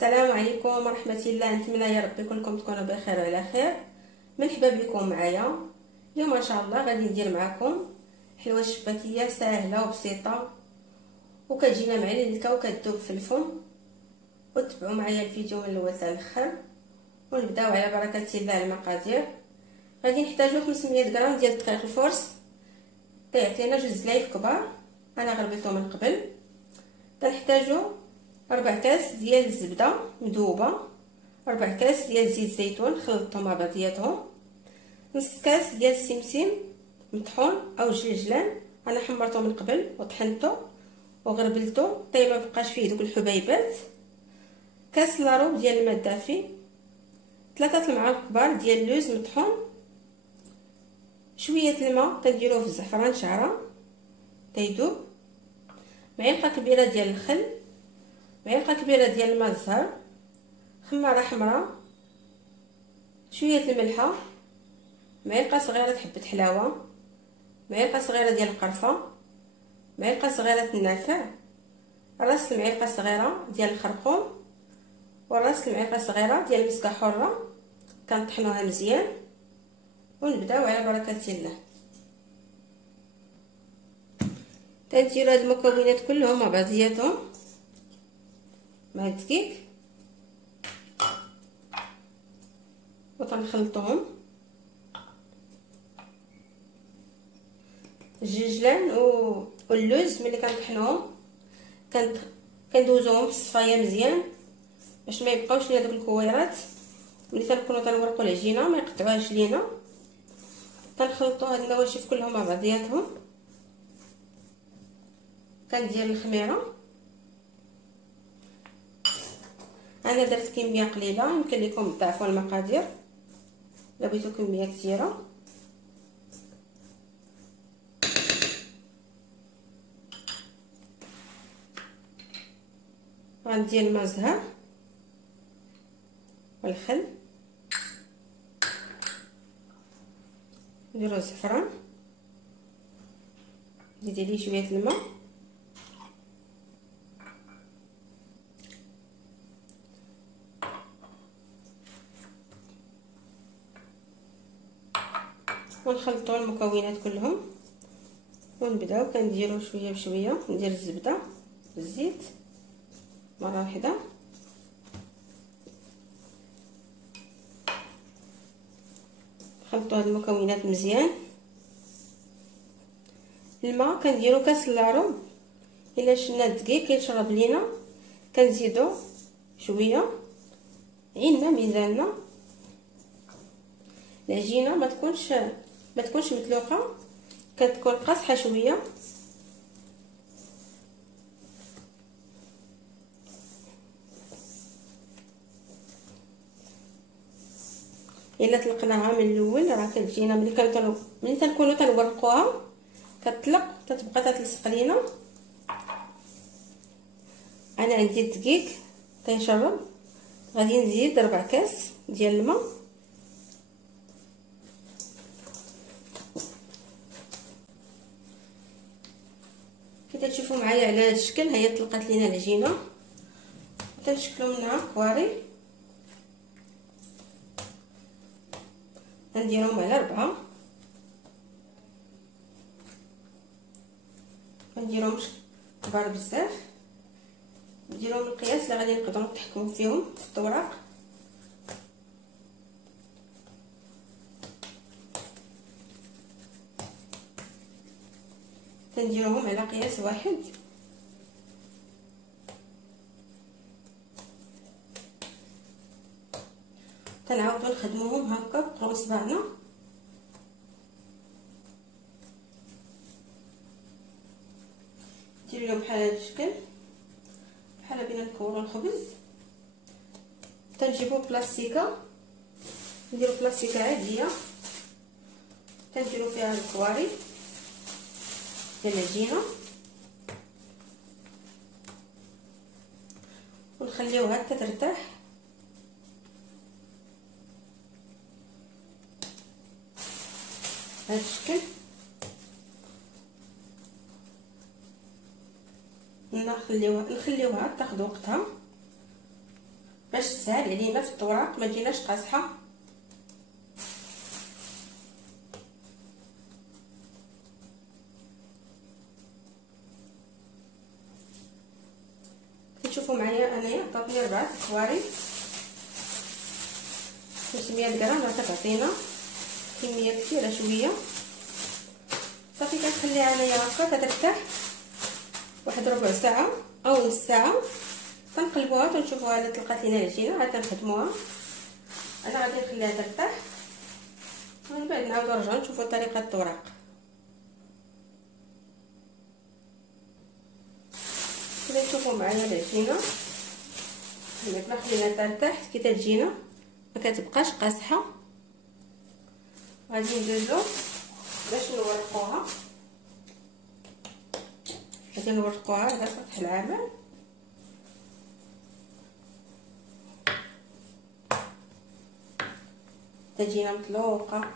السلام عليكم ورحمه الله. نتمنى يا ربي كلكم تكونوا بخير وعلى خير. مرحبا بكم معايا. اليوم ان شاء الله غادي ندير معكم حلوه شباكيه سهله وبسيطه وكتجينا معلكه وكتذوب في الفم. وتبعوا معايا الفيديو من الاول حتى الاخر ونبداو على بركه الله. المقادير: غادي نحتاجو 500 غرام ديال الدقيق الفورس، كيعطينا جوج زلايف كبار انا غربلتهم من قبل. كنحتاجو 4 كاس ديال الزبده مذوبه، 4 كاس ديال زيت زيتون خلطتهم مع بعضياتهم، نص كاس ديال السمسم مطحون او جلجلان انا حمرته من قبل وطحنته وغربلته حتى ما بقاش فيه دوك الحبيبات، كاس لاروب ديال الماء الدافي، 3 المعالق كبار ديال اللوز مطحون، شويه الماء كنديروه في الزعفران شعره تيذوب، معلقه كبيره ديال الخل، معلقه كبيره ديال الماء الزهر، خماره حمراء، شويه الملحه، معلقه صغيره حبه حلاوه، معلقه صغيره ديال القرفه، معلقه صغيره النافع، راس المعلقه صغيره ديال الخرقوم، وراس المعلقه صغيره ديال المسكه حره. كنطحنوها مزيان ونبداو على بركه الله. تنديروا هاد المكونات كلهم مع بعضياتهم مع الدقيق وتنخلطوهم. الجلجلان واللوز ملي كنطحنوهم كندوزوهم في الصفايه مزيان باش ما يبقاوش لينا دوك الكويرات. ملي تنكونوا تنورقوا العجينه ما يقطعوهاش لينا. كنخلطوا هاد النواشف كلهم مع بعضياتهم. كندير الخميره، انا درت كميه قليله، يمكن لكم تضاعفوا المقادير الا بغيتو كميه كثيره. غندير الماء الزهر والخل، نديرو الزعفران، نزيد عليه شويه الماء، ونخلطوا المكونات كلهم ونبداو كنديروا شويه بشويه. ندير الزبده والزيت مره واحده، نخلطوا هاد المكونات مزيان. الماء كنديروا كاس لاروب، الا شلنا الدقيق كيشرب لينا كنزيدوا شويه عيننا ميزاننا. العجينه ما تكونش متلوقه، كتكون قاصحه شويه. الا طلقناها من الاول راه كتجينا ملي تنكونوا تنورقوها كتطلق تتبقى تتلصق لينا. انا عندي الدقيق تيشرب، غادي نزيد 4 كاس ديال الماء، كي تشوفوا معايا على هذا الشكل هي طلقت لينا العجينه. تنشكلوا منها كواري، نديرهم على 4، منديرهمش كبار بزاف، نديرهم القياس اللي غادي نقدروا نتحكموا فيهم في الطوراق. تنديرهم على قياس واحد. تنعاودوا نخدموهم هكا بقرون صباعنا. ندير لهم بحال هذا الشكل، بحال بينا نكوروا الخبز. تنجيبوا بلاستيكه، نديروا بلاستيكه عاديه تنديروا فيها الكواري ديال العجينه ونخليوها حتى ترتاح. بهذا الشكل نخليوها تاخذ وقتها. باش تسهل علينا في الطوراق ما تجيناش قاصحه. كتشوفوا معايا انايا عطاتني 4 كواري 500 غرام، راه كتعطينا كميه كثيره شويه. صافي كنخليها انايا هكا كترتاح واحد ربع ساعه او نص ساعه، كنقلبوها تنشوفوها الا طلقات لينا العجينه عاد كنخدموها. انا غادي نخليها ترتاح ومن بعد نعاودو نرجعو نشوفو طريقه الطوراق. كما تشوفوا معايا العجينه حنا خلينا ترتاح كي تجينا ما كتبقاش قاصحه. غادي ندوزو باش نورقوها، غادي نورقوها على سطح العمل. تجينا مطلوقه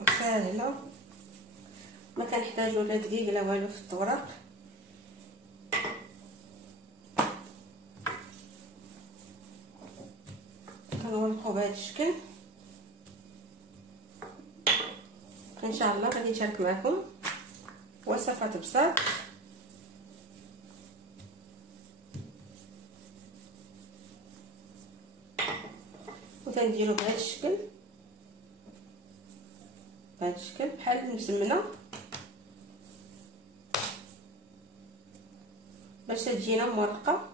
وسهله، ما كنحتاجو لا دقيق لا والو في الطوراق. كنورقو بهذا الشكل. ان شاء الله غادي نشارك معكم وصفات بساط. وتنديرو بهذا الشكل، بهذا الشكل بحال المسمنه باش تجينا مورقه.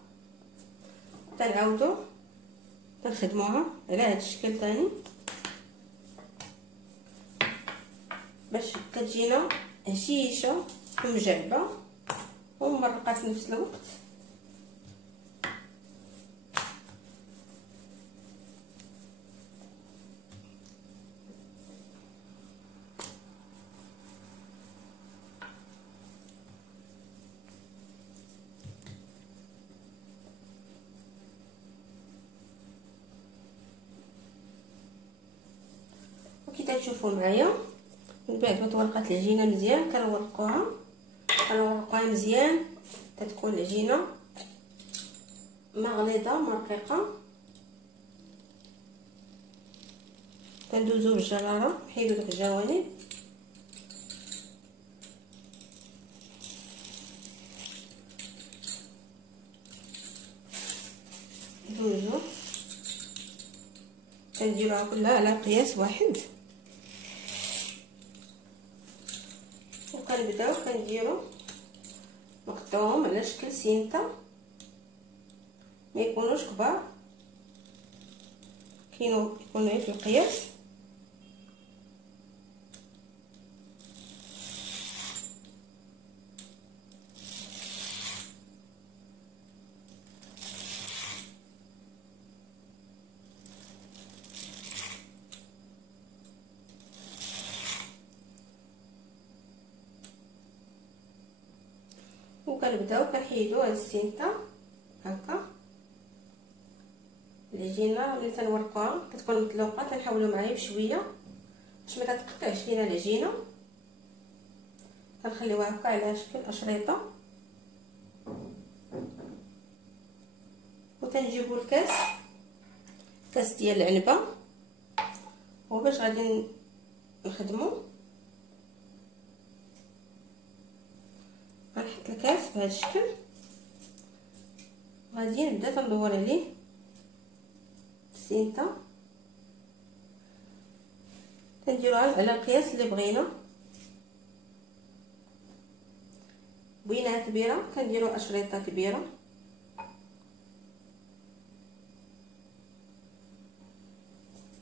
تنعاودو تنخدموها على هذا الشكل ثاني باش كتجينا هشيشه ومجعبه ومرقه في نفس الوقت. وكي تشوفوا معايا من بعد ما تورقات العجينه مزيان كنورقوها مزيان تتكون العجينه مغليظه مرقيقه. كندوزو بالجراره نحيدو داك الجوانب ندوزو كنديروها كلها على قياس واحد. وكنبداو كنديرو نقطعوهم على شكل سينتا، ما يكونوش كبار، يكونوا في القياس. وكنبداو كنحيدو هاد السينتا هكا. العجينه ملي تنورقوها كتكون مطلوقه تنحاولوا معايا بشويه باش ما تتقطعش لينا العجينه. كنخليوها هكا على شكل اشريطه. وتنجيبوا الكاس ديال العنبه وباش غادي نخدمو. غنحط الكاس بهذا الشكل، غادي نبدا تندور عليه السينتا، تنديروها على القياس اللي بغينا. بغيناها كبيره كنديرو اشريطه كبيره،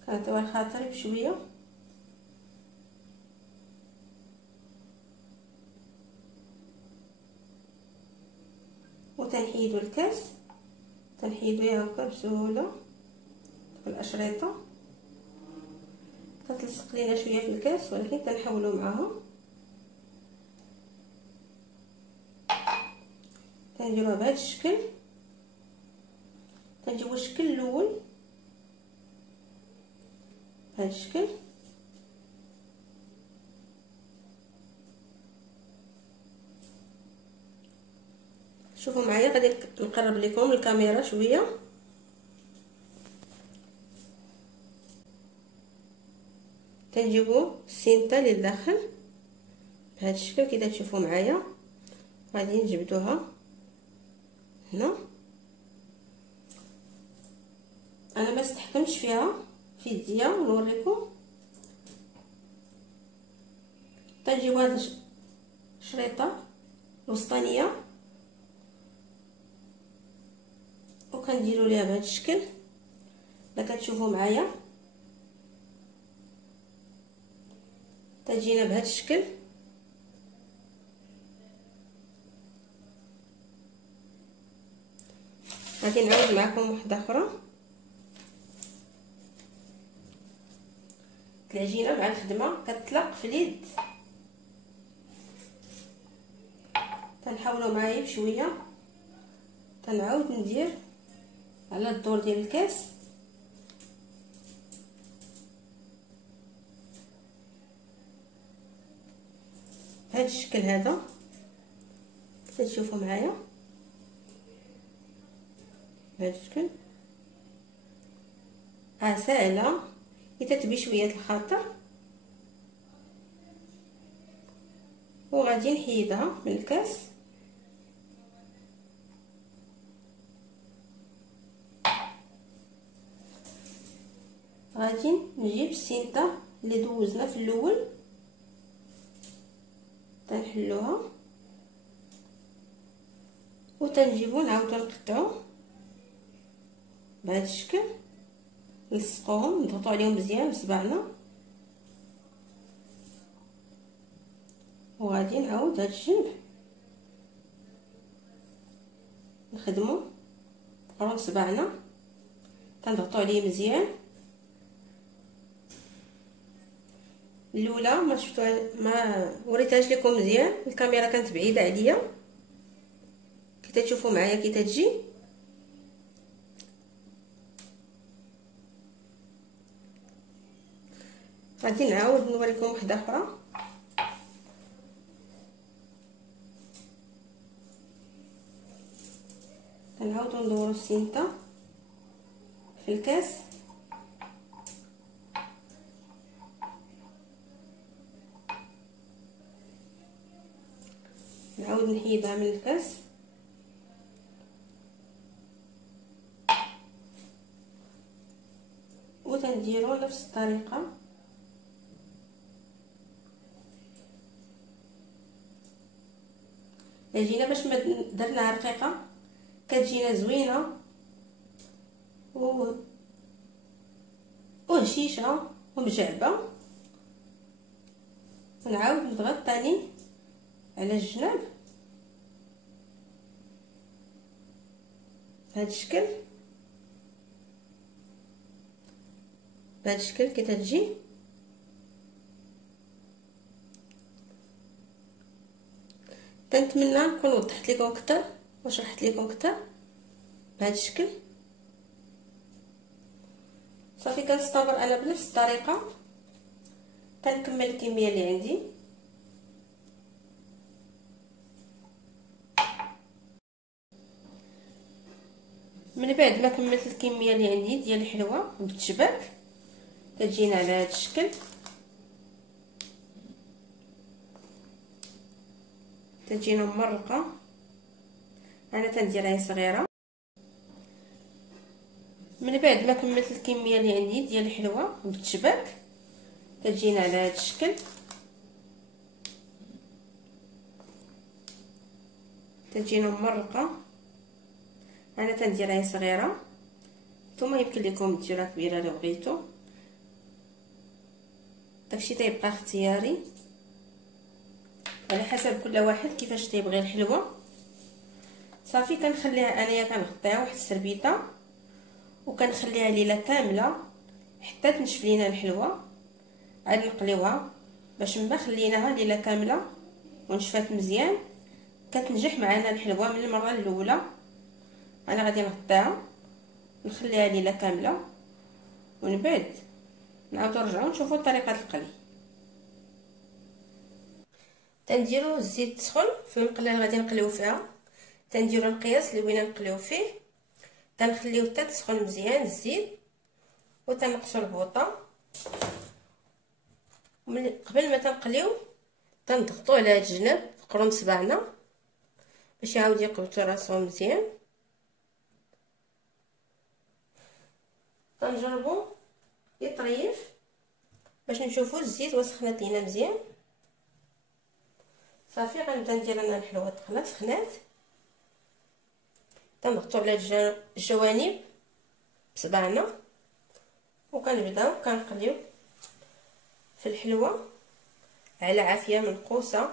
كنعطيوها الخاطر بشويه. وتنحيدو الكاس تنحيدوها هكا بسهوله بالاشريطه. كتلصق لينا شويه في الكاس ولكن كنحاولوا معاها. كنديروها بهذا الشكل، كنجيبو الشكل الاول بهذا الشكل، شوفوا معايا، غادي نقرب لكم الكاميرا شويه. تنجيبوا السينتا للداخل بهذا الشكل كي تشوفوا معايا. غادي نجبدوها هنا. انا ما استحكمش فيها في يديا، نوريكم. تنجيبوا هاد الشريطه الوسطانيه وكنديروا ليها بهذا الشكل اللي كتشوفوا معايا. تجينا بهذا الشكل. غادي نعاود معكم وحده اخرى. العجينه مع الخدمه كتطلق في اليد. تنحاولوا معايا بشويه. تنعاود ندير على الدور ديال الكاس. بهذا الشكل هذا تشوفوا معايا، بهذا الشكل. ساهله يتتبي شويه الخاطر. وغادي نحيدها من الكاس. غادي نجيب السينتا اللي دوزنا في الاول، تنحلوها وتنجيبو نعاودو نقطعو بهذا الشكل. نلصقوهم، نضغطو عليهم مزيان بصبعنا، وغادي نعاود هاد الجنب نخدمو قرون صبعنا، تنضغطو عليه مزيان. الاولى ما شفتوها، ما وريتهاش لكم مزيان، الكاميرا كانت بعيده عليا. كي تشوفوا معايا كي تجي. غادي نعاود نوريكم وحده اخرى. نعاودو ندورو السينتا في الكاس. نعاود نحيدها من الكاس. وتنديرو نفس الطريقه. العجينه باش ما درناها رقيقه كتجينا زوينه وهشيشه ومجعبه. نعاود نضغط تاني على الجناب بهذا الشكل. بهذا الشكل كي تجي. تنتمنى نكون وضحت لكم اكثر وشرحت لكم اكثر بهذا الشكل. صافي كنستمر انا بنفس الطريقه. تنكمل الكميه اللي عندي. من بعد ما كملت الكميه اللي عندي ديال الحلوه بالتشباك، تجينا على هذا الشكل. تجينا ممرقه. انا تنديرها صغيره. من بعد ما كملت الكميه اللي عندي ديال الحلوه بالتشباك، تجينا على هذا الشكل. تجينا ممرقه. انا تنديرها صغيره، نتوما يمكن لكم ديروها كبيره لو بغيتو، داكشي تيبقى اختياري على حسب كل واحد كيفاش تيبغي الحلوه. صافي كنخليها انايا كنغطيها واحد السربيته وكنخليها ليله كامله حتى تنشف لينا الحلوه. عاد نقليوها باش ما خليناها ليله كامله ونشفات مزيان كتنجح معنا الحلوه من المره الاولى. انا غادي نغطيها نخليها ليله كامله ومن بعد نعاودو نرجعو نشوفو طريقه القلي. تنديرو الزيت سخون في المقله اللي غادي نقليو فيها. تنديروا القياس اللي بغينا نقليو فيه، تنخليوه حتى تسخن مزيان الزيت، وتنقصوا البوطه. قبل ما تنقليو تنضغطوا على هاد الجناب قرون صباعنا باش يعاود يقبطوا راسهم مزيان. تنجربوا يطريف باش نشوفوا الزيت وسخنات لينا مزيان. صافي غنبدا ندير انا الحلوه دخلت سخنات، تنضغطوا على الجوانب بصبعنا وكنبداو كنقليو في الحلوه على عافيه منقوصه.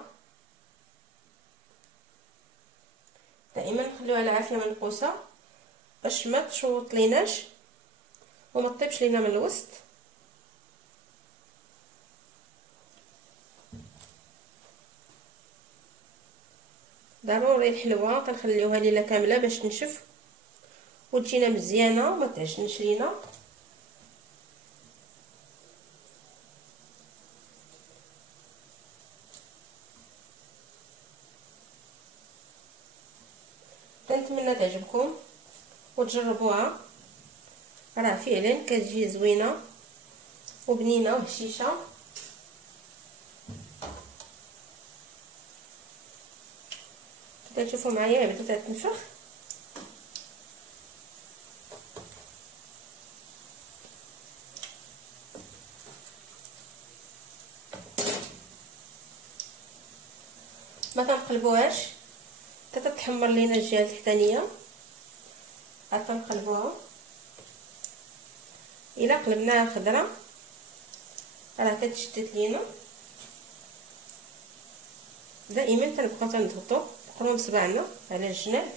دائما نخليوها على عافيه منقوصه باش ما تشوط ليناش وما تطيبش لينا من الوسط. ضروري الحلوه كنخليوها ليله كامله باش تنشف وتجينا مزيانه وما تعجنش لينا. كنتمنى تعجبكم وتجربوها، راه فعلا كتجي زوينه وبنينه وهشيشه. كتشوفوا معايا بدات تنفخ. ما تنقلبوهاش حتى تتحمر لينا الجهه التحتانيه، عاد تنقلبوها. الا قلبناها خضره راه كتشتت لينا. دائما تنبقاو تنضغطوا بقرون صباعنا على الجناب.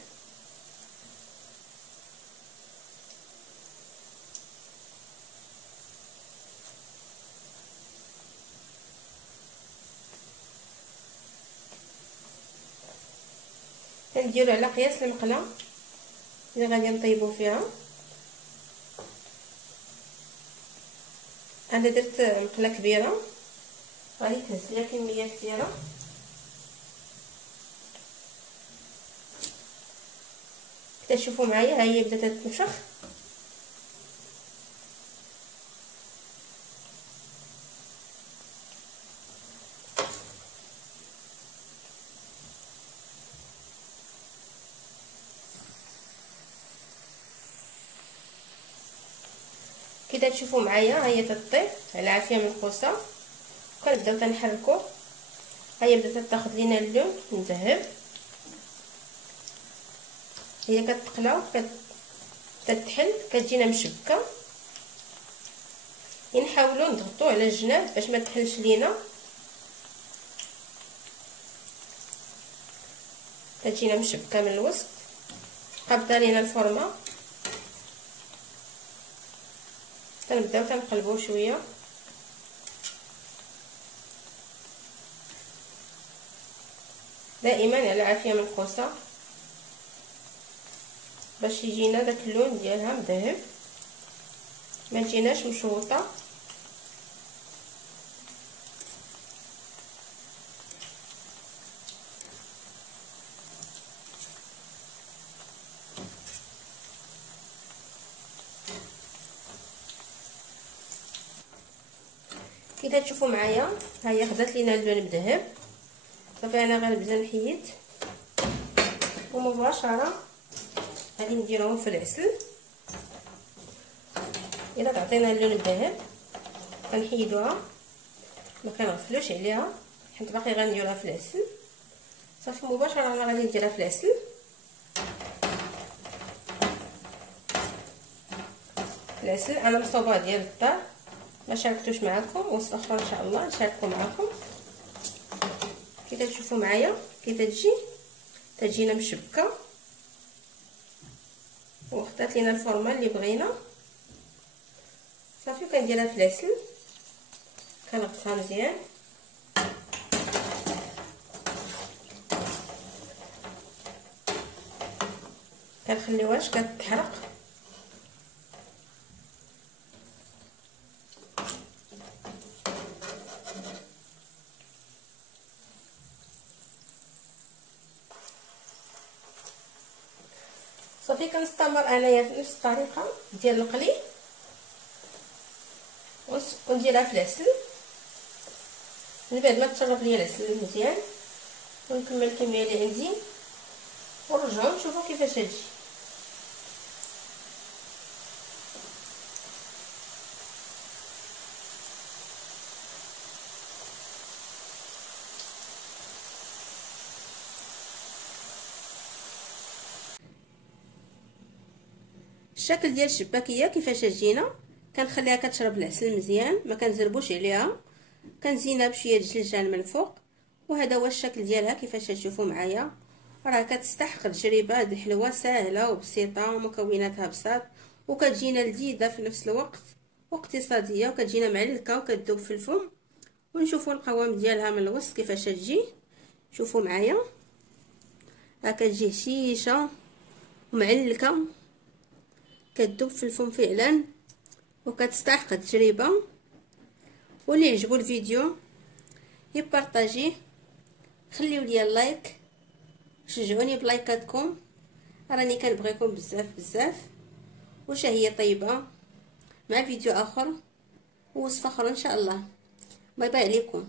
كنديروا على قياس المقله اللي غادي نطيبوا فيها. انا درت مقله كبيره غادي تهز ليا كميه كثيره. كتشوفوا معايا ها هي بدات تنفخ. كي تشوفوا معايا ها هي تطيب على عافيه منقوصه. كنبداو تنحركوا، ها هي بدات تاخذ لينا اللون مذهب. هي كتقلى كتحل كتجينا مشبكه. نحاولوا نضغطوا على الجناب باش ما تحلش لينا، كتجينا مشبكه من الوسط قابضه لينا الفورمه. تنبداو تنقلبوا شويه. دائما على عافيه منقوصه باش يجينا داك اللون ديالها مذهب، ما تجيناش مشوطه. كي تشوفوا معايا ها هي خدات لينا اللون مذهب. صافي انا غنبدا نحيد ومباشره غادي نديرهم في العسل. الا تعطينا اللون الذهب كنحيدوها، ما كنغفلوش عليها حيت باقي غنديروها في العسل. صافي مباشره انا غادي نديرها في العسل. العسل انا مصوبه ديال الدار، ما شاركتوش معكم، واستغفر ان شاء الله نشاركو معكم. كي تشوفوا معايا كي تجينا مشبكه وخدات لينا الفورمه اللي بغينا. صافي كنديرها في العسل كنغطسها مزيان. كنخليوهاش كتحرق. صافي كنستمر انايا في نفس الطريقه ديال القلي ونديرها في العسل من بعد ما تشرب ليا العسل مزيان ونكمل الكميه اللي عندي ونرجعوا نشوفوا كيفاش تجي. الشكل ديال الشباكيه كيفاش تجينا، كنخليها كتشرب العسل مزيان ما كنزربوش عليها، كنزينها بشويه الجلجال من الفوق. وهذا هو الشكل ديالها كيفاش تشوفوا معايا. راه كتستحق التجربه، هاد الحلوه سهله وبسيطه ومكوناتها بساط وكتجينا لذيذه في نفس الوقت واقتصاديه وكتجينا معلكه وكتذوب في الفم. ونشوفوا القوام ديالها من الوسط كيفاش تجي، شوفوا معايا راه كتجي هشيشه ومعلكه كتذوب في الفم فعلا وكتستحق التجربه. واللي عجبو الفيديو يبارطاجيه، خليو ليا اللايك، شجعوني بلايكاتكم، راني كنبغيكم بزاف بزاف. وشهيه طيبه مع فيديو اخر ووصفه اخرى ان شاء الله. باي باي عليكم.